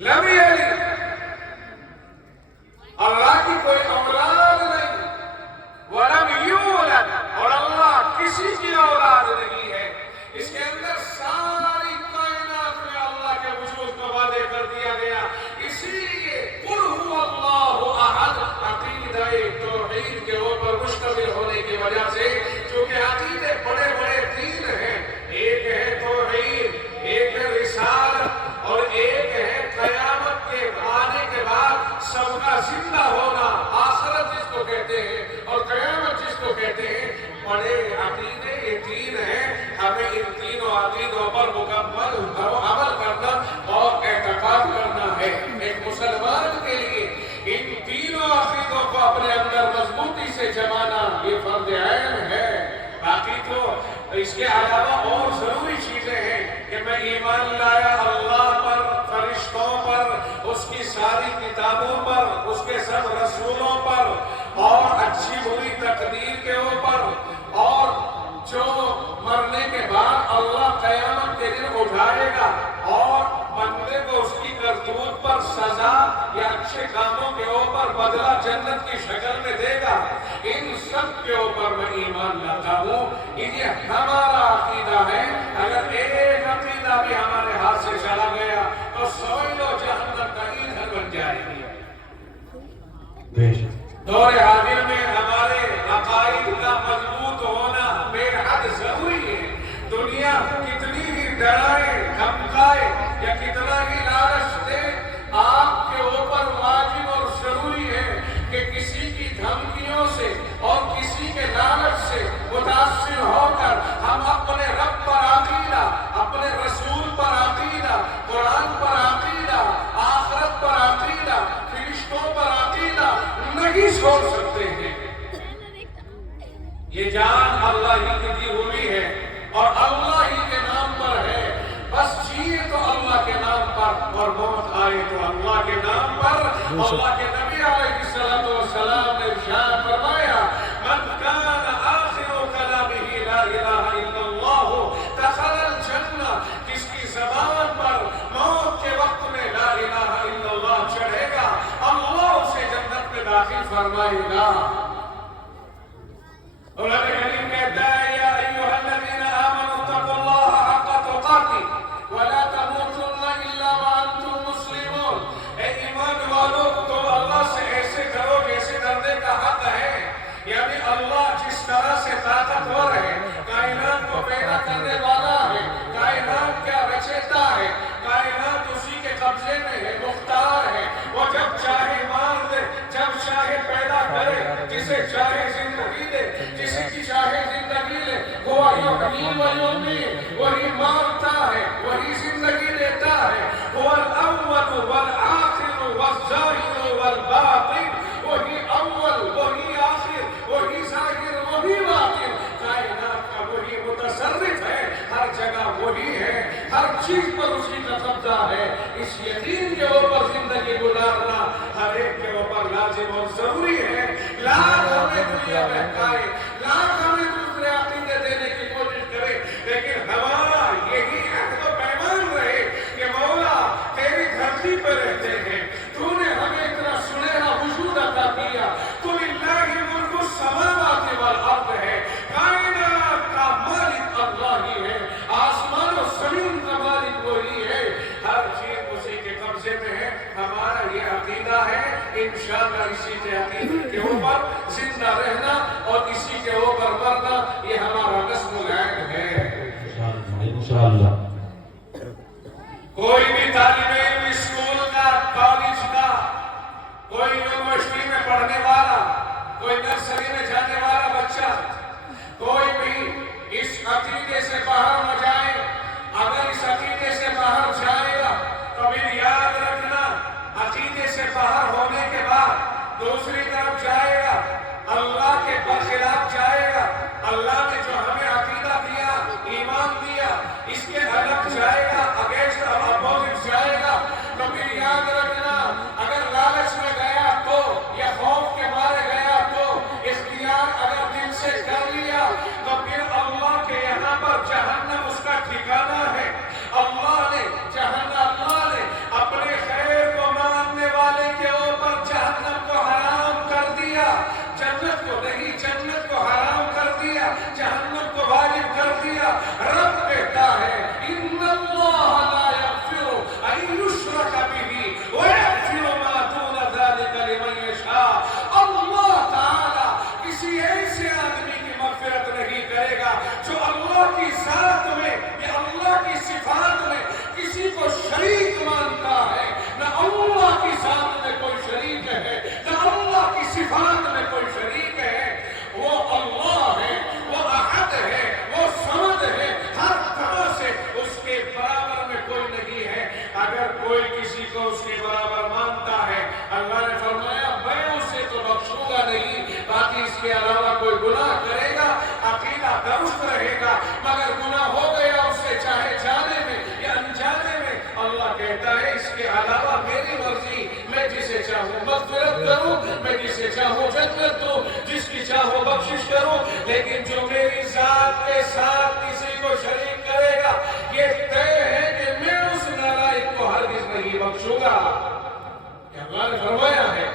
لم یلد، اللہ کی کوئی اولاد نہیں، ولم یولد، اور اللہ کسی کی اولاد نہیں ہے۔ اس کے اندر ساری کائنات میں اللہ کے وجود کا وعدے کر دیا گیا۔ اسی لیے قل هو اللہ احد عقیدہ توحید کے اوپر مشتمل ہونے کی وجہ سے، چونکہ عقیدے بڑے بڑے تین ہیں، ایک ہے توحید، ایک ہے رسالت، اور ایک ہے قیامت کے آنے کے بعد سب کا زندہ ہونا، آخرت جس کو کہتے ہیں اور قیامت جس کو کہتے ہیں۔ بڑے عقیدے یہ تین ہیں، ہمیں ان تینوں عقیدوں پر مکمل عمل کرنا اور اعتقاد کرنا ہے۔ ایک مسلمان کے لیے ان تینوں عقیدوں کو اپنے اندر مضبوطی سے جمانا یہ فرض عین ہے۔ باقی تو اس کے علاوہ اور ضروری چیزیں ہیں کہ میں ایمان لایا اللہ پر، فرشتوں پر، اس کی ساری کتابوں پر، اس کے سب رسولوں پر، اور اچھی بری تقدیر کے اوپر، اور جو مرنے کے بعد اللہ قیامت کے دن اٹھائے گا اور بندے کو اس کی کرتوت پر سزا یا اچھے کاموں کے اوپر بدلہ جنت کی شکل میں دے گا، ان سب کے اوپر میں ایمان لاتا ہوں۔ یہ ہمارا عقیدہ ہے۔ اگر ایک عقیدہ بھی ہمارے ہاتھ سے چلا گیا تو سمجھ لو جہنم کا ایندھن بن جائے گی۔ دور حاضر میں ہمارے عقائد کا مضبوط ہونا بے حد ضروری ہے۔ دنیا کتنی ہی ڈرائے، دھمکائے یا کتنا ہی لالچ دے، آپ کے اوپر واجب اور ضروری ہے کہ کسی کی دھمکیوں سے اور کسی کے لالچ سے متاثر ہو کر ہم اپنے رب پر عقیدہ، اپنے رسول پر عقیدہ، قرآن پر عقیدہ، آخرت پر عقیدہ، فرشتوں پر عقیدہ نہیں چھوڑ سکتے ہیں۔ یہ جان اللہ ہی کی دی ہوئی ہے اور اللہ ہی کے نام پر ہے۔ بس جیے تو اللہ کے نام پر اور موت آئے تو اللہ کے نام پر۔ اللہ کے نبی علیہ السلام نے ارشاد فرمایا، من کان آخر کلامہ لا الہ الا اللہ دخل الجنہ، جس کی زبان پر موت کے وقت میں لا الہ الا اللہ چڑھے گا، اللہ اسے جنت میں داخل فرمائے گا۔ قرآن کریم کہتا ہے، یا ایھا الذین آمنوا اتقوا اللہ حق تقاتہ ولا تموتن الا وانتم مسلمون۔ اے ایمان والو، تم اللہ سے ایسے کرو جیسے کرنے کا حق ہے، یعنی اللہ جس طرح سے طاقتور ہے، کائنات کو پیدا کرنے والا ہے، کائنات کیا رچیتا ہے، کائنات اسی کے قبضے میں ہے، مختار ہے، وہ جب چاہے مار دے، جب چاہے پیدا کرے، جسے چاہے زندگی دے، جسے کی چاہے زندگی لے، وہ یحیی و یمیت، وہی مارتا ہے، وہی زندگی دیتا ہے، وہ الاول والآخر والظاہر والباطن، وہی اول، وہی آخر، وہی ظاہر، وہی باطن، کائنات کا وہی متصرف ہے، ہر جگہ وہی ہے، ہر چیز پر اسی کا قبضہ ہے۔ اس یقین کے اوپر زندگی گزارنا ہر ایک کے اوپر لازم اور ضروری ہے۔ لاکھ ہمیں دنیا بہکائے، لاکھ ہمیں دوسرے عقیدے دینے کی کوشش کرے، لیکن ہمارا یہی عہد و پیمان رہے کہ مولا تیری دھرتی پہ رہتے ہیں، تو نے ہمیں اتنا سنہرا وجود عطا کیا، تو للہ ملک السماوات والارض ہے، کائنات کا مالک اللہ ہی ہے، آسمان و زمین کا مالک وہی ہے، ہر چیز اسی کے قبضے میں ہے۔ ہمارا یہ عقیدہ ہے، انشاءاللہ اسی کے عقیدے کے اوپر زندہ رہنا اور اسی کے اوپر مرنا، یہ ہمارا نصب العین ہے۔ انشاءاللہ کوئی بھی طالب علم اسکول کا، کالج کا، کوئی یونیورسٹی میں پڑھنے والا، کوئی نرسری میں جانے والا بچہ، کوئی بھی اس عقیدے سے باہر نہ جائے۔ اگر اس عقیدے سے باہر جائے گا تو پھر یاد رکھنا، عقیدے سے باہر ہونے کے بعد دوسری طرف جائے گا، اللہ کے برخلاف جائے گا۔ اللہ نے جو ہمیں عقیدہ دیا، ایمان دیا، اس کے الگ جائے گا، اگینسٹ اپوزٹ جائے گا، تو پھر یاد رکھنا، اگر لالچ میں گیا تو یا خوف کے مارے گیا تو، اختیار اگر دل سے کر لیا تو پھر اللہ کے یہاں پر جہنم اگر کوئی کسی کو اس کے برابر مانتا ہے اللہ نے فرمایا میں اسے تو بخشوں گا نہیں، باقی اس کے علاوہ کوئی گناہ کرے گا عقیدہ درست رہے گا مگر گناہ ہو گیا اس سے چاہے جانے میں یا انجانے میں، اللہ کہتا ہے اس کے علاوہ میری مرضی، میں جسے چاہوں مغفرت کروں، میں جسے چاہوں جنت دوں، جس کی چاہوں بخشش کروں، لیکن جو میری ذات کے ساتھ کسی کو شریک کرے گا یہ طے ہے کہ میں اس نالائق کو ہرگز نہیں بخشوں گا، کہ اللہ نے فرمایا ہے۔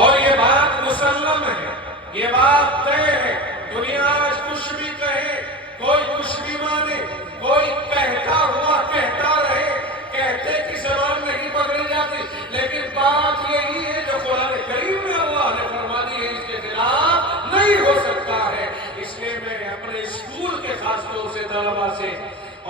اور یہ بات مسلم ہے، یہ بات طے ہے، دنیا آج کچھ بھی کہے، کوئی کچھ بھی مانے، کوئی کہتا ہوا کہتا رہے، کہتے کی زبان نہیں پکڑی جاتی، لیکن بات یہی ہے جو قرآن کریم میں اللہ نے فرما دی ہے اس کے خلاف نہیں ہو سکتا ہے۔ اس لیے میں اپنے اسکول کے خاص طور سے طلباء سے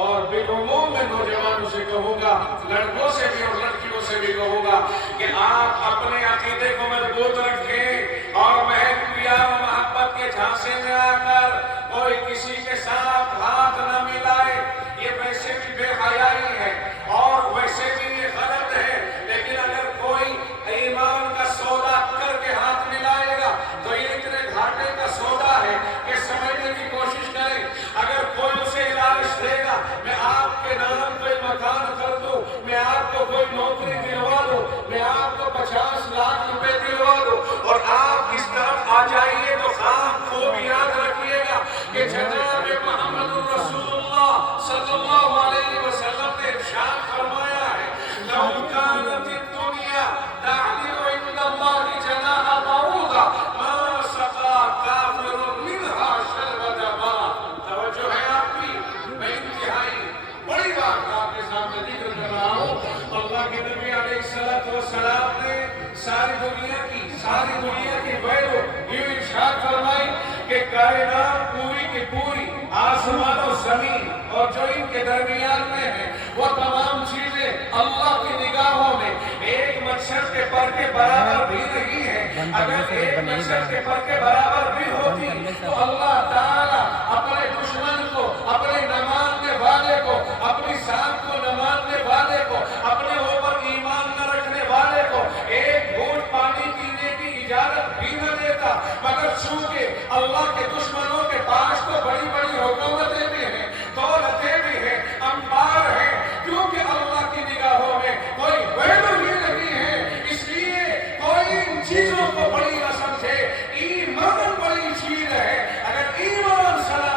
اور بالعموم میں نوجوانوں سے کہوں گا، لڑکوں سے بھی اور لڑکیوں سے بھی کہوں گا کہ آپ اپنے عقیدے کو مضبوط رکھیں اور محض پیار و محبت کے جھانسے میں آ کر کوئی کسی کے ساتھ ہاتھ نہ ملائے، یہ ویسے بھی بے حیائی ہے اور ویسے بھی یہ غلط ہے، لیکن اگر کوئی ایمان کا سودا کر کے ہاتھ ملائے گا تو یہ اتنے گھاٹے کا سودا ہے کہ سمجھنے کی کوشش کریں۔ اگر کوئی اسے لالچ دے گا میں آپ کے نام کوئی مکان کر دوں، میں آپ کو کوئی نوکری دلوا دوں، میں آپ کو 50 لاکھ روپے دلوا دوں اور آپ اس طرف آ جائیے تو خام خوب یاد رکھیے گا کہ جناب محمد رسول اللہ صلی اللہ علیہ وسلم نے ارشاد فرمایا ہے لو كانت الدنيا تعدل عند الله جناح بعوضة ما سقى كافر منها شربة ماء۔ توجہ ہے آپ کی، میں انتہائی بڑی بات آپ کے سامنے ذکر کر رہا ہوں۔ اللہ کے نبی علیہ السلام نے ساری دنیا کی ویلو یہ ارشاد فرمائی کہ کائنات پوری کی پوری آسمان و زمین اور جو ان کے درمیان میں ہے وہ تمام چیزیں اللہ کی نگاہوں میں ایک مچھر کے پر کے برابر بھی نہیں ہے۔ اگر ایک مچھر کے پر کے برابر بھی ہوتی تو اللہ تعالیٰ اپنے دشمن کو، اپنے نہ ماننے والے کو، اپنی ذات کو نہ ماننے والے کو، اپنے اوپر ایمان نہ رکھنے والے کو ایک گھونٹ پانی پینے کی اجازت بھی نہ دیتا، مگر چونکہ اللہ کے دشمنوں کے پاس تو بڑی بڑی حکومتیں بھی ہیں، دولتیں بھی ہیں، انبار ہیں، کیونکہ اللہ کی نگاہوں میں کوئی ویلو ہی نہیں ہے، اس لیے کوئی ان چیزوں کو بڑی نہ سمجھے۔ ایمان بڑی چیز ہے، اگر ایمان صلاح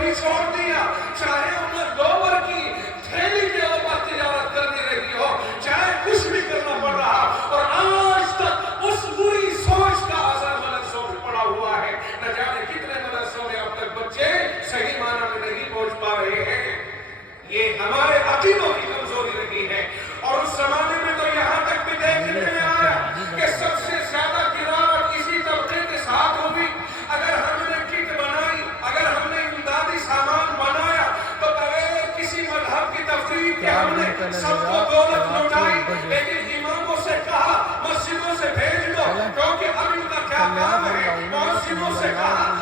بھی چھوڑ دیا، چاہے انہیں لوور کی تھیلی کے اوپر تجارت کرنی رہی ہو، چاہے کچھ بھی کرنا پڑ رہا، اور آج تک اس بری سوچ کا اثر مدرسوں میں پڑا ہوا ہے۔ نہ جانے کتنے مدرسوں میں اب تک بچے صحیح معنی میں نہیں پہنچ پا رہے ہیں۔ یہ ہمارے عقیدوں کی کمزوری رہی ہے۔ اور اس زمانے میں تو یہاں تک بھی دیکھنے میں آیا کہ سب سے زیادہ قرابت اسی طبقے کے ساتھ ہوگی۔ اگر ہم نے کٹ بنائی، اگر ہم نے امدادی سامان بنایا، تو بغیر کسی مذہب کی تفریق کے ہم نے سب کو دولت لوٹائی، لیکن اماموں سے کہا مسجدوں سے بھیج دو، کیونکہ اب ان کا کیا کام ہے؟ مسجدوں سے کہا